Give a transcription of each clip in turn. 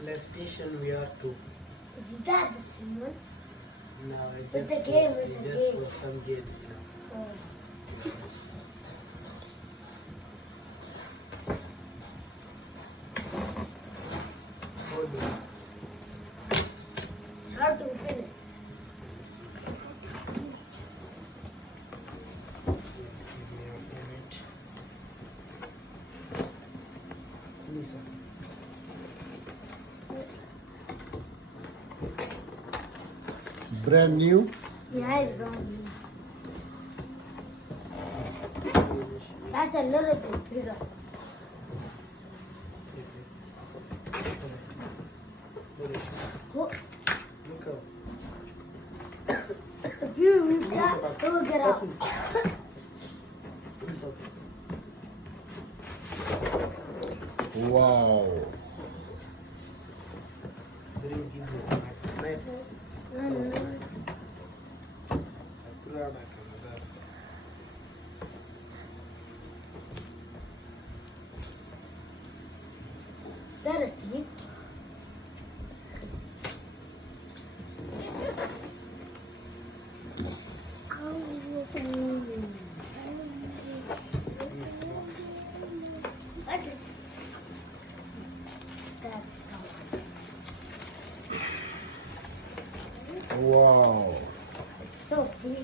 PlayStation VR 2. Is that the same one? No, it's But just the game for, is it's a just game. for some games, Oh. Yes. Hold on. It's hard to open it. Yes, give me a minute. Lisa. Brand new. Yeah, it's brown. That's a little bit bigger. Oh, Look up. if you read that, it will get out. Wow. That a teeth? What is that's Wow. it's so big.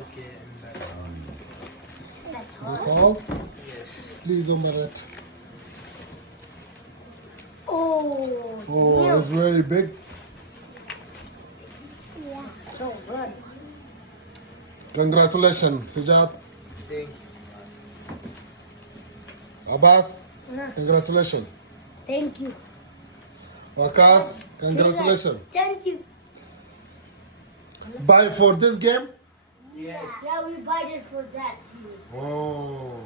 Okay, and That's This all. all? yes. Please don't let it. Oh, Oh, yeah. it's very big. Yeah, so good. Congratulations, Sijat. Thank you. Abbas, Uh, congratulations. Thank you. Wakas, congratulations. Thank you. Buy for this game? Yes. Yeah, we bought it for that too. Oh.